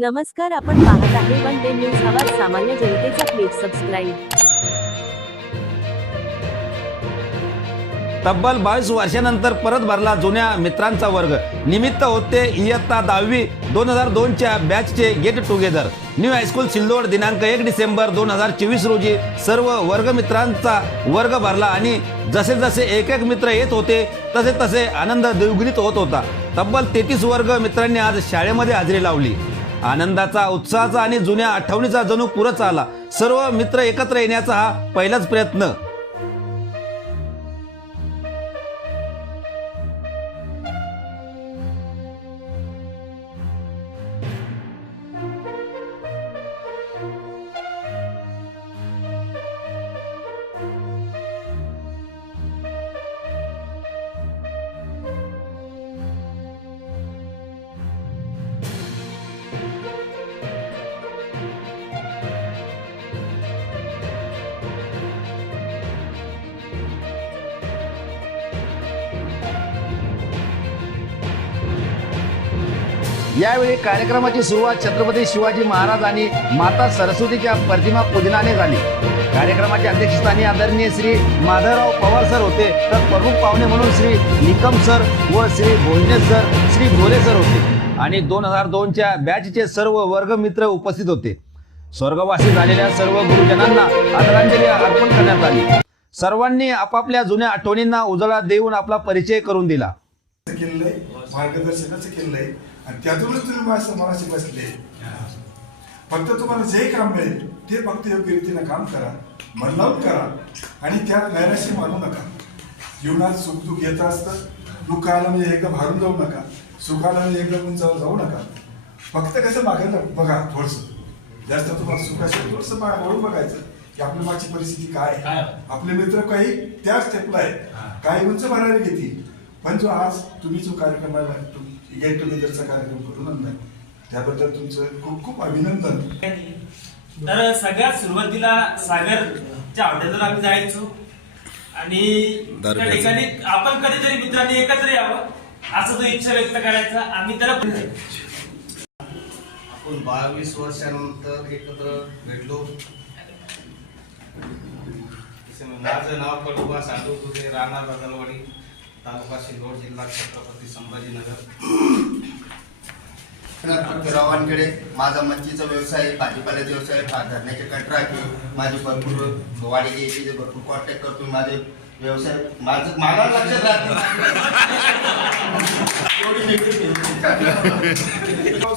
नमस्कार आपण पाहत आहे वन डे न्यूज आवाज सामान्य जनतेचा प्लीज सबस्क्राईब. तब्बल बावीस वर्षानंतर परत भरला जुन्या मित्रांचा वर्ग. निमित्त होते इयत्ता दहावी दोन हजार दोनच्या बॅचचे get together new high school Sillod दिनांक एक डिसेंबर दोन हजार चोवीस रोजी सर्व वर्गमित्रांचा वर्ग भरला आणि जसे जसे एक एक मित्र येत होते तसे तसे आनंद द्विगुणित होत होता. तब्बल तेहतीस वर्ग मित्रांनी आज शाळेमध्ये हजेरी लावली. आनंदाचा उत्साहाचा आणि जुन्या आठवणीचा जणू पुरच आला. सर्व मित्र एकत्र येण्याचा हा पहिलाच प्रयत्न. यावेळी कार्यक्रमाची सुरुवात छत्रपती शिवाजी महाराज आणि माता सरस्वतीच्या प्रतिमा पूजनाने झाली. कार्यक्रमाच्या अध्यक्षस्थानी आदरणीय श्री माधवराव पवार सर होते. तर प्रमुख पाहुणे म्हणून श्री निकम सर व श्री भोजने सर श्री भोले सर होते. आणि दोन हजार दोनच्या बॅचचे सर्व वर्गमित्र उपस्थित होते. स्वर्गवासी झालेल्या सर्व गुरुजनांना आदरांजली अर्पण करण्यात आली. सर्वांनी आपापल्या जुन्या आठवणींना उजळा देऊन आपला परिचय करून दिला. मार्गदर्शनाचं केलेलं आहे. आणि त्यातूनच तुम्ही माझ्या मनाशी बसले. फक्त तुम्हाला जे काम मिळेल ते फक्त योग्य रीतीनं काम करा मन लावून करा आणि त्यात नैराश्य मानू नका. जीवनात सुख दुःख येत असतं. दुःख आलं म्हणजे एकदम हारून जाऊ नका. सुख आलं म्हणजे एकदम उंचावर जाऊ नका. फक्त कसं मागायला बघा थोडस. जास्त तुम्हाला सुख असेल थोडस वळून बघायचं की आपली मागची परिस्थिती काय आहे. आपले मित्र काही त्या स्टेपला आहे काही उंच भरायला घेतील. पण जो आज तुम्ही जो कार्यक्रम गेट टुगेदरचा कार्यक्रम करून आणलाय. त्याबद्दल तुमचं खूप खूप अभिनंदन. तर सगळ्यात सुरुवातीला सागरच्या हॉटेलवर आम्ही जायचो. आणि त्या. ठिकाणी आपण कधीतरी मित्रांनी एकत्र यावं असं तो इच्छा व्यक्त करायचा. आम्ही त्याला आपण बावीस वर्षानंतर एकत्र भेटलो. माझं नाव कडुबा साधू तुझे राहणार बदलवाडी. तालुका सिल्लोड जिल्हा छत्रपती संभाजीनगर. रावांकडे माझा मच्छीचा व्यवसाय आहे, भाजीपाल्याचा व्यवसाय धरण्याचे आहे. माझी भरपूर वाडी घ्यायची भरपूर कॉन्टॅक्ट करतो माझे व्यवसाय माझं मला लक्षात राहत नाही.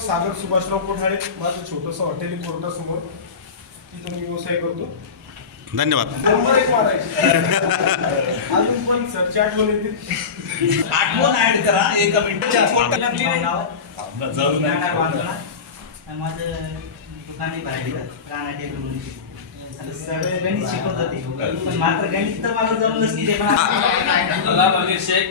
सागर सुभाषराव कोठाळे माझं छोटंसं हॉटेल आहे कोर्टासमोर तिथं मी व्यवसाय करतो. धन्यवाद. आठवण ऍड करा एका माझं दुकान आहे बाहेर रानाटे सगळे गणित शिकवत होते. पण मात्र गणित तर मला जमलंच ते शेख.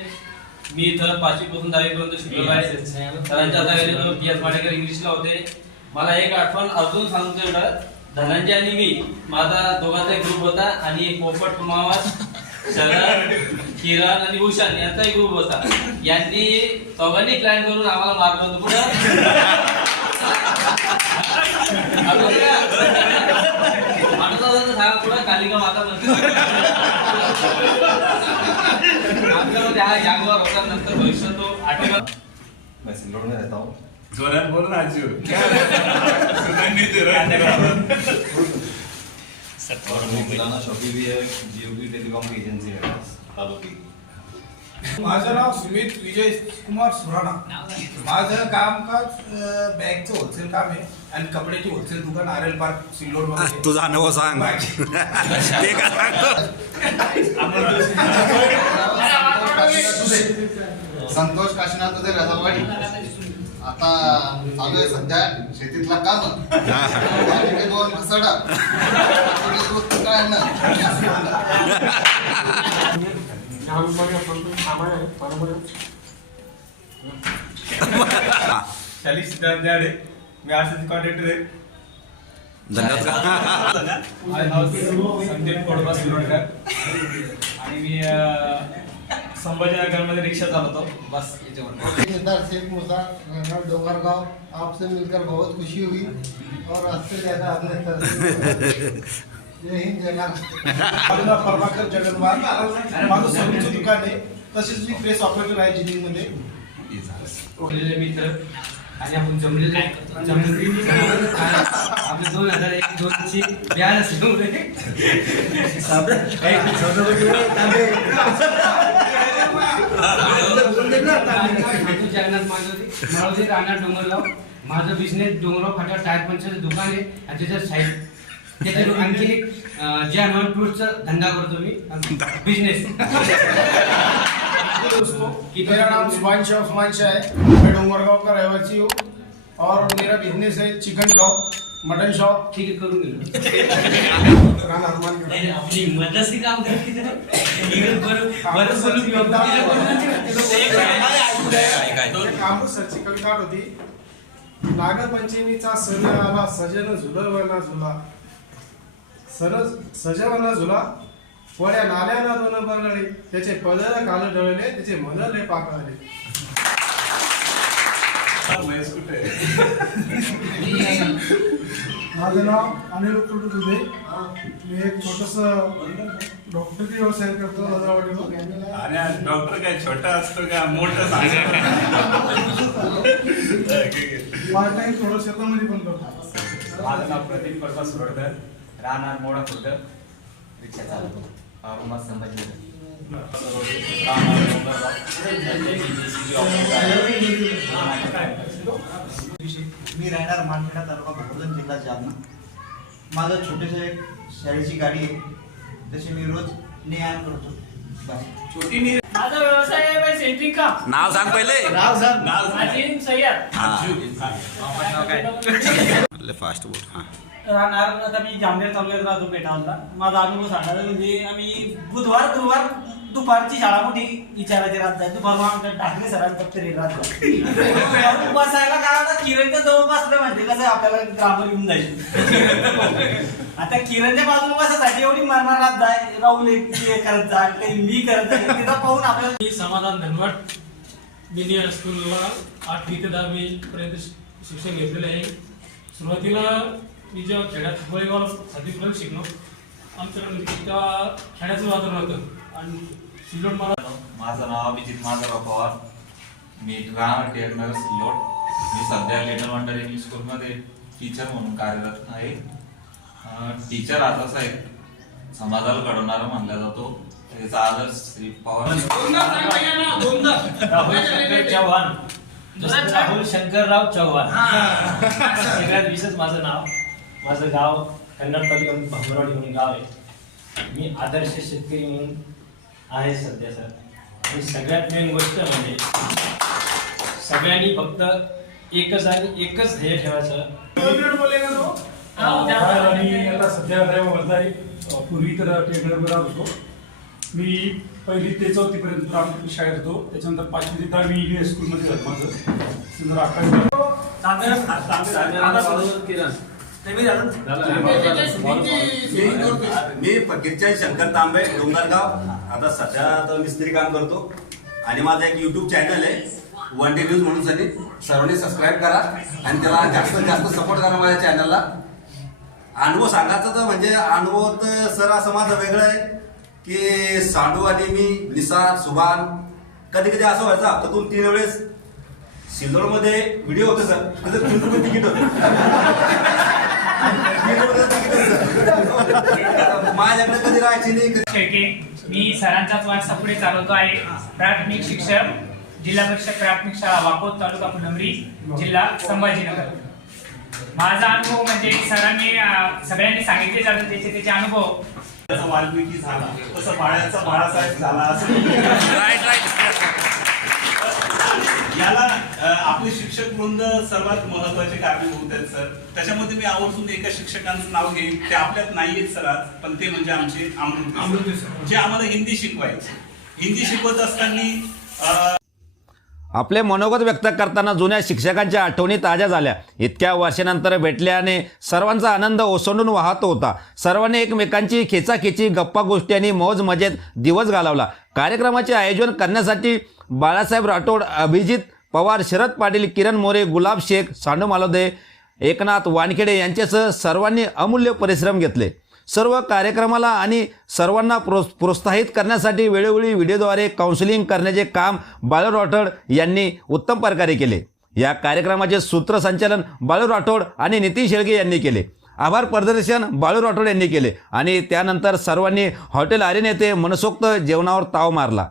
मी इथं पाचवी पासून दहावी पर्यंत शिकलेलो आहे. सरांच्या आता पी एस माडेकर इंग्लिशला होते. मला एक आठवण अजून सांगतो एवढं. धनंजय आणि मी. माझा दोघांचा एक ग्रुप होता आणि एक पोपट कुमावत शरद किरण आणि भूषण यांचाही ग्रुप होता. यांनी चौघांनी प्लॅन करून आम्हाला मारलं होतं पुढं. माणूस सांगा पुढं कालिका माता हा जागवार होता नंतर भविष्य तो आठवत मैं सिल्लोड में रहता हूँ और मैं किराना शॉपी भी है जीओबी टेलीकॉम की एजेंसी है तालुकी की माझं नाव सुमित विजय कुमार सुराणा माझं कामकाज बॅगचं होलसेल काम आहे. आणि कपड्याची होलसेल दुकान आर एल पार्क सिल्लोडमध्ये. तुझा अनुभव सांग. ते का संतोष काशीनाथ तुझे रजावाडी आता चालू आहे सध्या शेतीतला काम. दोन घसडा. काय ना शाली सिद्धार्थ द्याडे मी असंच कॉन्ट्रॅक्टर आहे. धन्यवाद. का माझं नाव संदीप कोडबा सिलोडकर आणि मी संभाजीनगरमध्ये रिक्षा चालवतो बस याच्यावर जमींदार शेख मुसा रहना डोंगरगांव आपसे मिलकर बहुत खुशी हुई और हँसते ज़्यादा तरक्की जय हिंद जय महाराष्ट्र प्रभाकर जगन्वार माझं सलूनचं दुकान आहे तसेच मी प्रेस ऑपरेटर आहे जिनिंग मध्ये मित्र आणि आपण जमलेले जमलेली आपले दोन हज़ार एक दोनची ब्याज असल्यामुळे खाटू डोंगरगाव माझं business Dongargaon Phata tyre puncture दुकान आहे आणि त्याच्या साईड त्याच्यावर आणखी एक ज्या जे हनुमान टूर्सचा धंदा करतो मी बिझनेस दोस्तों मेरा नाम सुभांश उस्मान शाह है मैं डोंगरगांव का रहवासी हूँ और मेरा बिजनेस है चिकन शॉप मटन शॉप ठीक आहे करून गेलो नाही, आपली काम करते कविता होती. नागपंचमीचा सण आला सजन झुलवना झुला. सण सजवना झुला. वड्या नाल्याना दोन बरगळे त्याचे पदर काल डळले त्याचे मनले पाकळले. माझं नाव अनिरुद्ध दुबे मी एक छोटस डॉक्टरी व्यवसाय करतो आणि डॉक्टर काय छोटा असतो का? मोठा पार्ट टाइम थोडं शेतामध्ये पण करतो. माझं नाव प्रदीप प्रकाश रोडकर राहणार मोडा खुर्द. रिक्षा चालवतो औरंगाबाद संभाजीनगर मी राहणार मानखेडा तालुका भोकरदन जिल्हा जालना. माझं छोटेसे एक शाळेची गाडी आहे. तशी मी रोज ने आण करतो बस माझा व्यवसाय आहे बाई सेंट्रिंग का? नाव सांग पहिले. अजीम सय्यद. फास्ट बोल हा. राहणार आता मी जामनेर तालुक्यात राहतो पेठावला माझा अनुभव सांगायला म्हणजे आम्ही बुधवार गुरुवार दुपारची शाळा मोठी विचारायची राहत जाय दुपार आमच्या टाकले सरांनी फक्त रे राहत बसायला काय आता किरणच्या जवळ बसलं म्हणजे कसं? आपल्याला ग्रामर येऊन जायचं. आता किरणच्या बाजूला बसायसाठी एवढी मरणार राहत जाय. राहुल एक करत जा मी करत जाय तिथं पाहून आपल्याला मी समाधान धनवट. मिनी स्कूलला आठवी ते दहावी पर्यंत शिक्षण घेतलेले आहे. सुरुवातीला मी जेव्हा खेड्यात गोळेगाव सातवीपर्यंत शिकलो आमच्याकडे तेव्हा खेड्याचं वातावरण होतं. आणि सिल्लोड मला माझं नाव अभिजित माधवराव पवार. मी राहणार टेक्नर सिल्लोड मी सध्या लिटल वंडर इंग्लिश स्कूलमध्ये टीचर म्हणून कार्यरत आहे. टीचर आता साहेब समाजाला घडवणारा मानला जातो. त्याचा आदर्श श्री पवार चव्हाण. राहुल शंकरराव चव्हाण. सगळ्यात विशेष माझं नाव. माझं गाव कन्नड तालुक्यामध्ये भांबरवाडी म्हणून गाव आहे. मी आदर्श शेतकरी म्हणून आहे सध्या सर. आणि सगळ्यात मेन गोष्ट म्हणजे सगळ्यांनी फक्त एकच आणि एकच ध्येय ठेवायचं. आणि आता सध्या आहे पूर्वी तर टेकडरवर राहत होतो. मी पहिली ते चौथीपर्यंत ब्राह्मण शाळेत होतो. त्याच्यानंतर पाचवी ते दहावी इंग्लिश स्कूलमध्ये झालं माझं. अकरावी मी फकीरचंद शंकर तांबे डोंगरगाव आता सध्या तर मिस्त्री काम करतो. आणि माझा एक युट्यूब चॅनल आहे. वन डे न्यूज म्हणून साठी सर्वांनी सबस्क्राईब करा. आणि त्याला जास्तीत जास्त सपोर्ट करा माझ्या चॅनलला अनुभव सांगायचा तर म्हणजे अनुभव तर सर असं माझं वेगळं आहे की सांडू आणि मी निसार सुभान कधी कधी असं व्हायचं हप्त्यातून तीन वेळेस. सिल्लोडमध्ये व्हिडिओ होते सर. त्याचं तीन रुपये तिकीट होतं. माझ्याकडे कधी राहायची नाही कधी शेळके मी सरांचाच वारसा पुढे चालवतो आहे. प्राथमिक शिक्षक जिल्हा परिषद प्राथमिक शाळा वाकोद तालुका फुलंब्री जिल्हा संभाजीनगर. माझा अनुभव म्हणजे सरांनी सगळ्यांनी सांगितले जातात त्याचे त्याचे अनुभव. जसं वाल्मिकी झाला तसं बाळ्याचा बाळासाहेब झाला असं. याला आपले शिक्षक वृंद सर्वात महत्त्वाचे कारणीभूत आहेत सर. त्याच्यामध्ये मी आवर्जून एका शिक्षकांचं नाव घेईन. ते आपल्यात नाहीयेत सर आज पण ते म्हणजे आमचे अमृत अमृते सर. जे आम्हाला हिंदी शिकवायचे. हिंदी शिकवत असताना आपले मनोगत व्यक्त करताना जुन्या शिक्षकांच्या आठवणी ताज्या झाल्या. इतक्या वर्षानंतर भेटल्याने सर्वांचा आनंद ओसंडून वाहत होता. सर्वांनी एकमेकांची खेचाखेची गप्पा गोष्टी आणि मौज मजेत दिवस घालवला. कार्यक्रमाचे आयोजन करण्यासाठी बाळासाहेब राठोड अभिजित पवार शरद पाटील किरण मोरे गुलाब शेख सांडू मालोदे एकनाथ वानखेडे यांच्यासह सर्वांनी अमूल्य परिश्रम घेतले. सर्व कार्यक्रमाला आणि सर्वांना प्रो प्रोत्साहित करण्यासाठी वेळोवेळी व्हिडिओद्वारे काउन्सिलिंग करण्याचे काम बाळू राठोड यांनी उत्तम प्रकारे केले. या कार्यक्रमाचे सूत्रसंचालन बाळू राठोड आणि नितीन शेळके यांनी केले. आभार प्रदर्शन बाळू राठोड यांनी केले आणि त्यानंतर सर्वांनी हॉटेल आर्यन येथे मनसोक्त जेवणावर ताव मारला.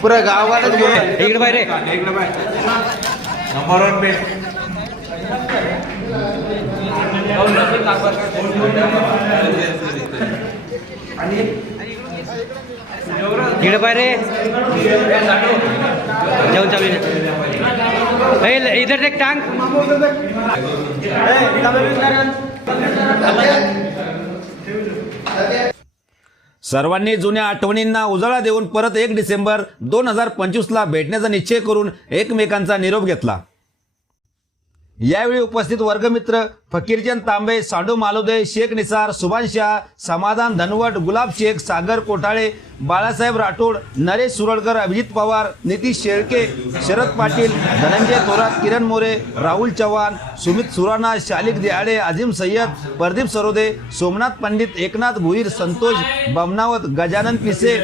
पुरं गावालाच इकडे बाहेर इकडे बाहेर. नंबर वन बेस्ट पाय रे जाऊन चालू इधर देख टांग सर्वांनी जुन्या आठवणींना उजाळा देऊन परत एक डिसेंबर दोन हजार पंचवीसला भेटण्याचा निश्चय करून एकमेकांचा निरोप घेतला. यावेळी उपस्थित वर्गमित्र फकीरचंद तांबे सांडू मालोदे शेख निसार सुभाष शाह समाधान धनवट गुलाब शेख सागर कोठाळे बाळासाहेब राठोड नरेश सुरळकर अभिजित पवार नितीश शेळके शरद पाटील धनंजय थोरात किरण मोरे राहुल चव्हाण सुमित सुराणा शालिक दियाडे अजिम सय्यद प्रदीप सरोदे सोमनाथ पंडित एकनाथ भुईर संतोष बमनावत गजानन पिसे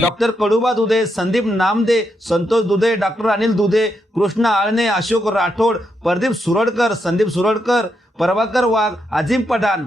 डॉक्टर कडुबा दुधे संदीप नामदे संतोष दुधे डॉक्टर अनिल दुधे कृष्ण आळणे अशोक राठोड प्रदीप सुरडकर संदीप सुरडकर प्रभाकर वाघ अजिम पठाण.